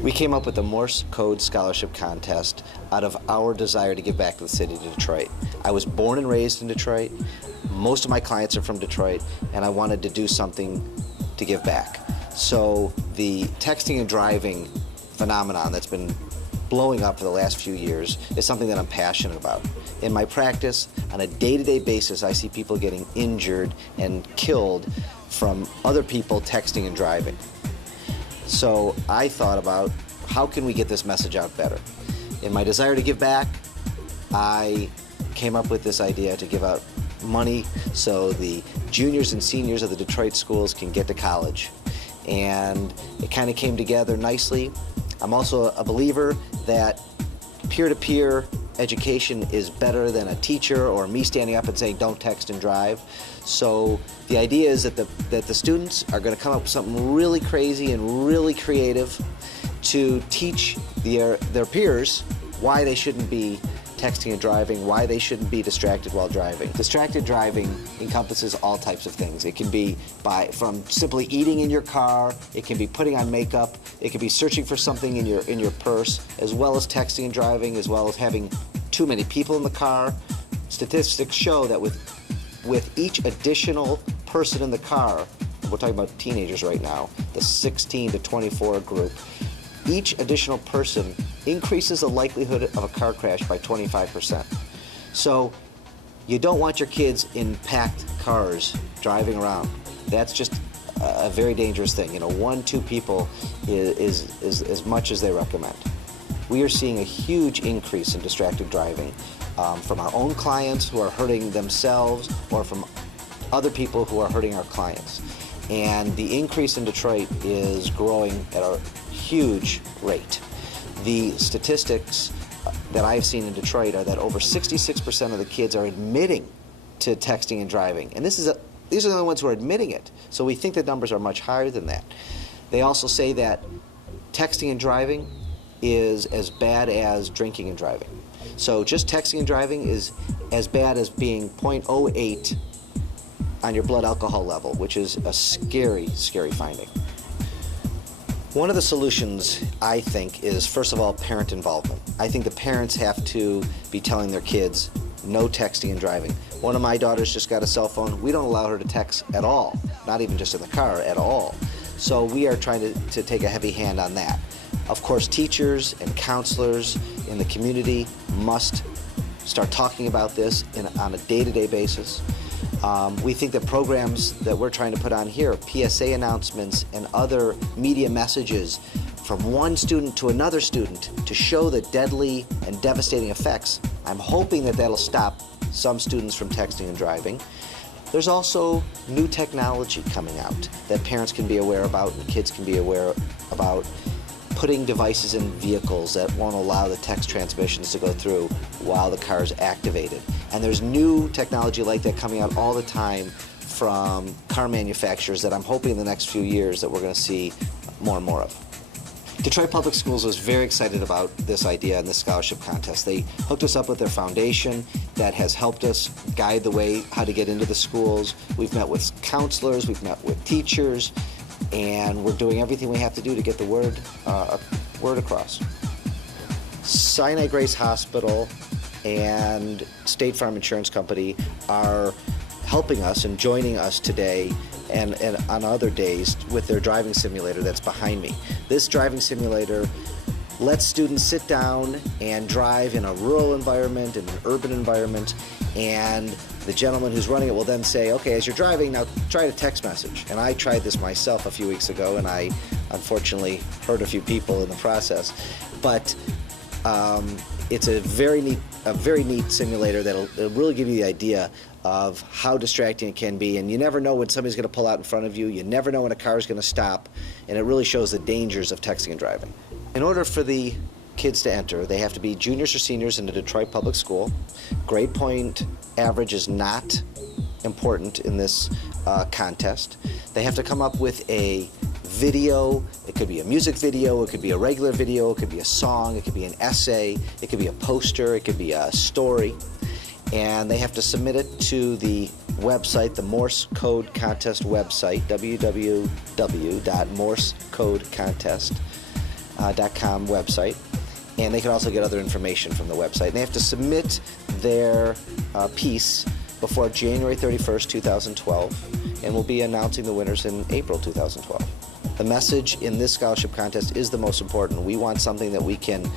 We came up with the Morse Code Scholarship Contest out of our desire to give back to the city of Detroit. I was born and raised in Detroit. Most of my clients are from Detroit, and I wanted to do something to give back. So the texting and driving phenomenon that's been blowing up for the last few years is something that I'm passionate about. In my practice, on a day-to-day basis, I see people getting injured and killed from other people texting and driving. So I thought about how can we get this message out better. In my desire to give back, I came up with this idea to give out money so the juniors and seniors of the Detroit schools can get to college. And it kind of came together nicely. I'm also a believer that peer-to-peer education is better than a teacher or me standing up and saying don't text and drive. So the idea is that the students are going to come up with something really crazy and really creative to teach their peers why they shouldn't be texting and driving, why they shouldn't be distracted while driving. Distracted driving encompasses all types of things. It can be from simply eating in your car, it can be putting on makeup, it can be searching for something in your purse, as well as texting and driving, as well as having too many people in the car. Statistics show that with each additional person in the car, we're talking about teenagers right now, the 16 to 24 group, each additional person increases the likelihood of a car crash by 25%. So you don't want your kids in packed cars driving around. That's just a very dangerous thing. 1, 2 people is as much as they recommend. We are seeing a huge increase in distracted driving from our own clients who are hurting themselves or from other people who are hurting our clients. And the increase in Detroit is growing at a huge rate. The statistics that I've seen in Detroit are that over 66% of the kids are admitting to texting and driving. And these are the only ones who are admitting it. So we think the numbers are much higher than that. They also say that texting and driving is as bad as drinking and driving. So just texting and driving is as bad as being 0.08 on your blood alcohol level, which is a scary, scary finding. One of the solutions, I think, is, first of all, parent involvement. I think the parents have to be telling their kids, no texting and driving. One of my daughters just got a cell phone. We don't allow her to text at all, not even just in the car, at all. So we are trying to take a heavy hand on that. Of course, teachers and counselors in the community must start talking about this on a day-to-day basis. We think that programs that we're trying to put on here, PSA announcements and other media messages from one student to another student to show the deadly and devastating effects, I'm hoping that that'll stop some students from texting and driving. There's also new technology coming out that parents can be aware about and kids can be aware about, putting devices in vehicles that won't allow the text transmissions to go through while the car is activated. And there's new technology like that coming out all the time from car manufacturers that I'm hoping in the next few years that we're going to see more and more of. Detroit Public Schools was very excited about this idea and this scholarship contest. They hooked us up with their foundation that has helped us guide the way how to get into the schools. We've met with counselors, we've met with teachers, and we're doing everything we have to do to get the word across. Sinai Grace Hospital and State Farm Insurance Company are helping us and joining us today and on other days with their driving simulator that's behind me. This driving simulator lets students sit down and drive in a rural environment, in an urban environment, and the gentleman who's running it will then say, okay, as you're driving, now try to text message. And I tried this myself a few weeks ago, and I unfortunately hurt a few people in the process. But it's a very neat simulator that'll really give you the idea of how distracting it can be. And you never know when somebody's going to pull out in front of you. You never know when a car is going to stop. And it really shows the dangers of texting and driving. In order for the kids to enter, they have to be juniors or seniors in the Detroit Public School. Grade point average is not important in this contest. They have to come up with a video. It could be a music video, it could be a regular video, it could be a song, it could be an essay, it could be a poster, it could be a story. And they have to submit it to the website, the Morse Code Contest website, www.morsecodecontest.com website, and they can also get other information from the website. And they have to submit their piece before January 31st, 2012, and we'll be announcing the winners in April 2012. The message in this scholarship contest is the most important. We want something that we can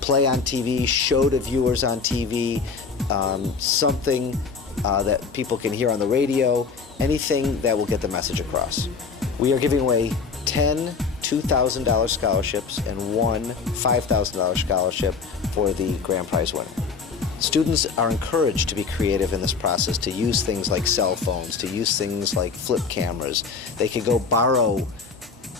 play on TV, show to viewers on TV, something that people can hear on the radio, anything that will get the message across. We are giving away 10 $2,000 scholarships and one $5,000 scholarship for the grand prize winner. Students are encouraged to be creative in this process, to use things like cell phones, to use things like flip cameras. They can go borrow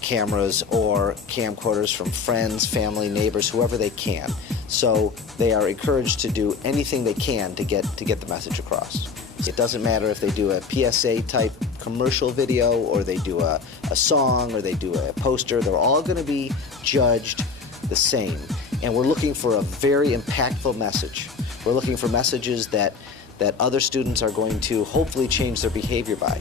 cameras or camcorders from friends, family, neighbors, whoever they can. So they are encouraged to do anything they can to get the message across. It doesn't matter if they do a PSA type commercial video, or they do a song, or they do a poster. They're all going to be judged the same. And we're looking for a very impactful message. We're looking for messages that other students are going to hopefully change their behavior by.